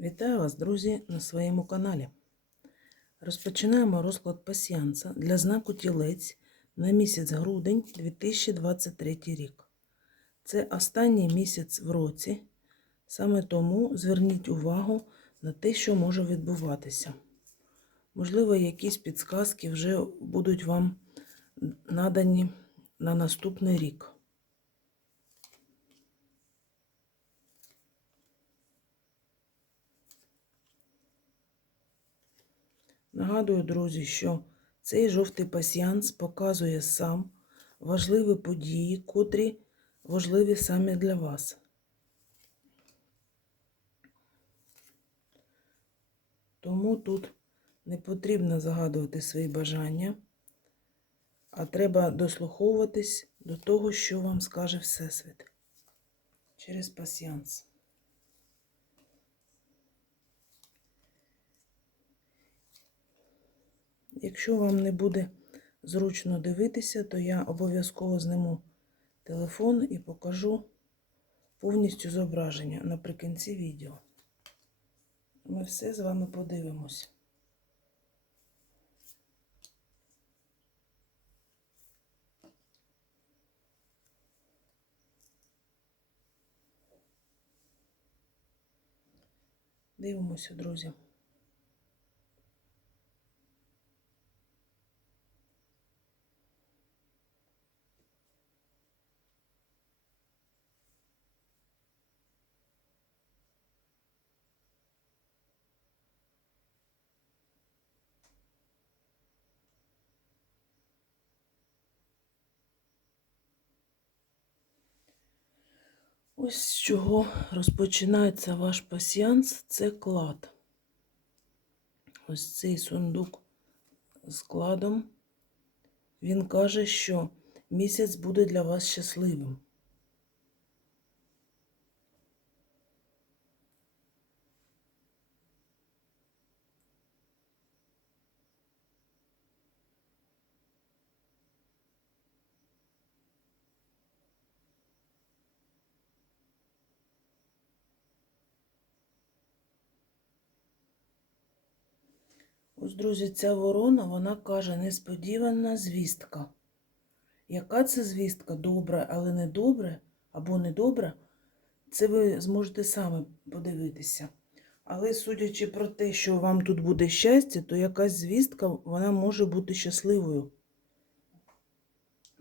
Вітаю вас, друзі, на своєму каналі. Розпочинаємо розклад пасіянса для знаку тілець на місяць грудень 2023 рік. Це останній місяць в році, саме тому зверніть увагу на те, що може відбуватися. Можливо, якісь підсказки вже будуть вам надані на наступний рік. Нагадую, друзі, що цей жовтий пасіянс показує сам важливі події, котрі важливі саме для вас. Тому тут не потрібно загадувати свої бажання, а треба дослуховуватись до того, що вам скаже Всесвіт через пасіянс. Якщо вам не буде зручно дивитися, то я обов'язково зниму телефон і покажу повністю зображення наприкінці відео. Ми все з вами подивимось. Дивимося, друзі. Ось з чого розпочинається ваш пасіянс, це клад. Ось цей сундук з кладом. Він каже, що місяць буде для вас щасливим. Ось, друзі, ця ворона, вона каже, несподівана звістка. Яка це звістка добра, але не добре, або недобра, це ви зможете саме подивитися. Але судячи про те, що вам тут буде щастя, то якась звістка вона може бути щасливою,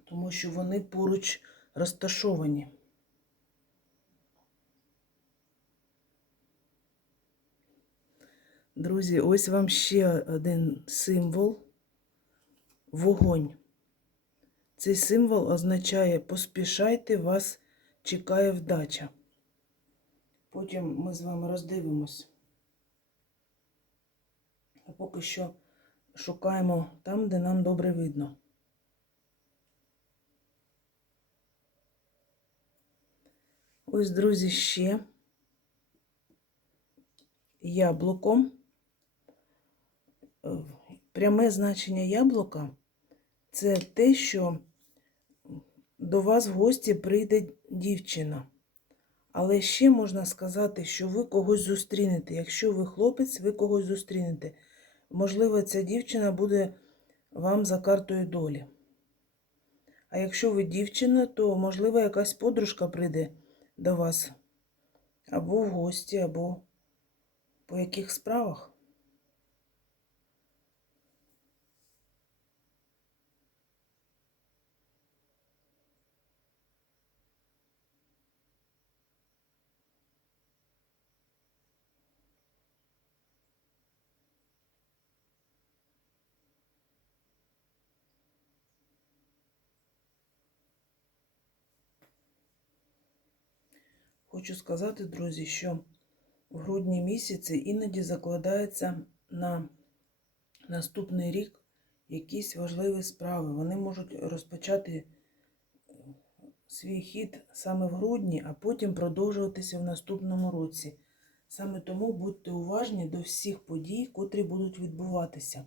тому що вони поруч розташовані. Друзі, ось вам ще один символ вогонь. Цей символ означає поспішайте, вас чекає вдача. Потім ми з вами роздивимось. А поки що шукаємо там, де нам добре видно. Ось, друзі, ще яблуком. Пряме значення яблука це те, що до вас в гості прийде дівчина. Але ще можна сказати, що ви когось зустрінете. Якщо ви хлопець, ви когось зустрінете. Можливо, ця дівчина буде вам за картою долі. А якщо ви дівчина, то, можливо, якась подружка прийде до вас або в гості, або по яких справах. Хочу сказати, друзі, що в грудні місяці іноді закладаються на наступний рік якісь важливі справи. Вони можуть розпочати свій хід саме в грудні, а потім продовжуватися в наступному році. Саме тому будьте уважні до всіх подій, котрі будуть відбуватися.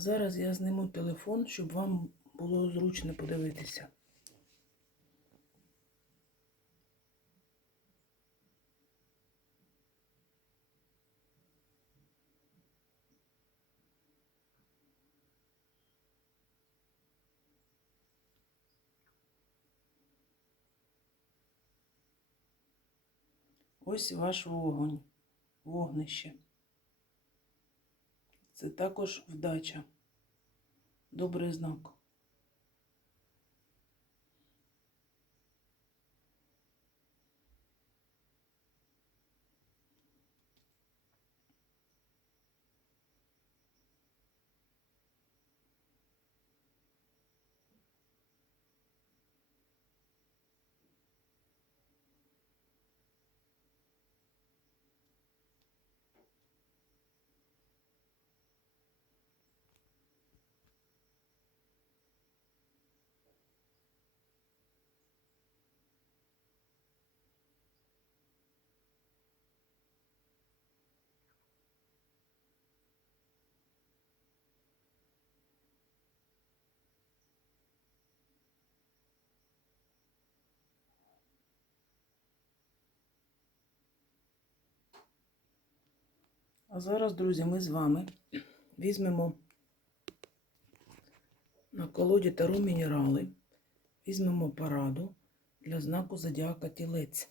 Зараз я зниму телефон, щоб вам було зручно подивитися. Ось ваш вогонь, вогнище. Це також вдача. Добрий знак. Зараз, друзі, ми з вами візьмемо на колоді Таро мінерали, візьмемо параду для знаку зодіака тілець.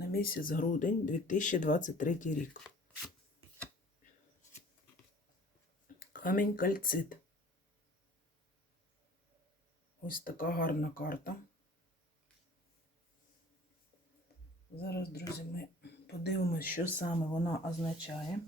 На місяць грудень 2023 рік. Камінь кальцит. Ось така гарна карта. Зараз, друзі, ми подивимося, що саме вона означає.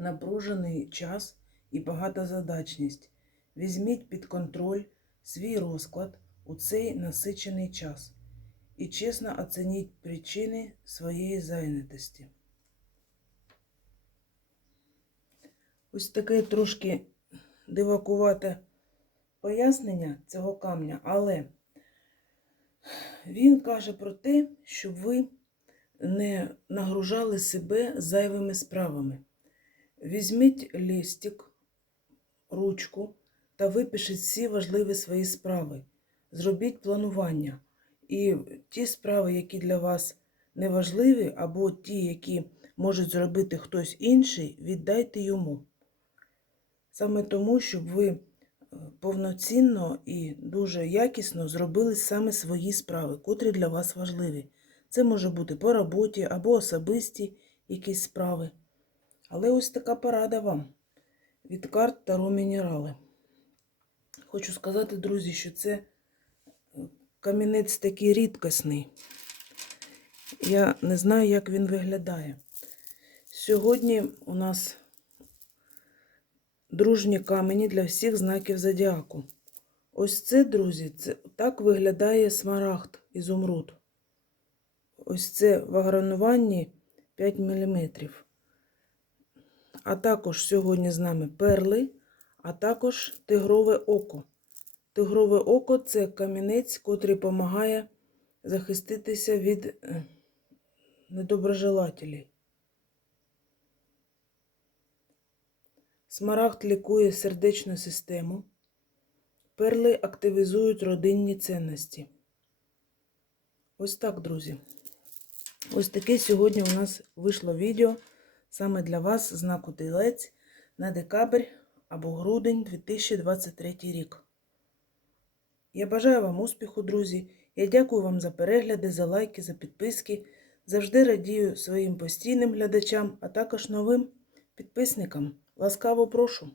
Напружений час і багатозадачність. Візьміть під контроль свій розклад у цей насичений час і чесно оцініть причини своєї зайнятості. Ось таке трошки дивакувате пояснення цього камня, але він каже про те, щоб ви не нагружали себе зайвими справами. Візьміть листик, ручку та випишіть всі важливі свої справи. Зробіть планування. І ті справи, які для вас не важливі, або ті, які можуть зробити хтось інший, віддайте йому. Саме тому, щоб ви е, повноцінно і дуже якісно зробили саме свої справи, котрі для вас важливі. Це може бути по роботі або особисті якісь справи. Але ось така порада вам від карт Таро Мінерали. Хочу сказати, друзі, що це е, камінець такий рідкісний. Я не знаю, як він виглядає. Сьогодні у нас дружні камені для всіх знаків зодіаку. Ось це, друзі, це так виглядає смарагд ізумруд. Ось це в агронуванні 5 мм. А також сьогодні з нами перли, а також тигрове око. Тигрове око це камінець, котрий допомагає захиститися від е, недоброжелателей. Смарагд лікує сердечну систему. Перли активізують родинні цінності. Ось так, друзі. Ось таке сьогодні у нас вийшло відео саме для вас знаку Тілець на декабрь або грудень 2023 рік. Я бажаю вам успіху, друзі. Я дякую вам за перегляди, за лайки, за підписки. Завжди радію своїм постійним глядачам, а також новим підписникам. Ласкаво прошу.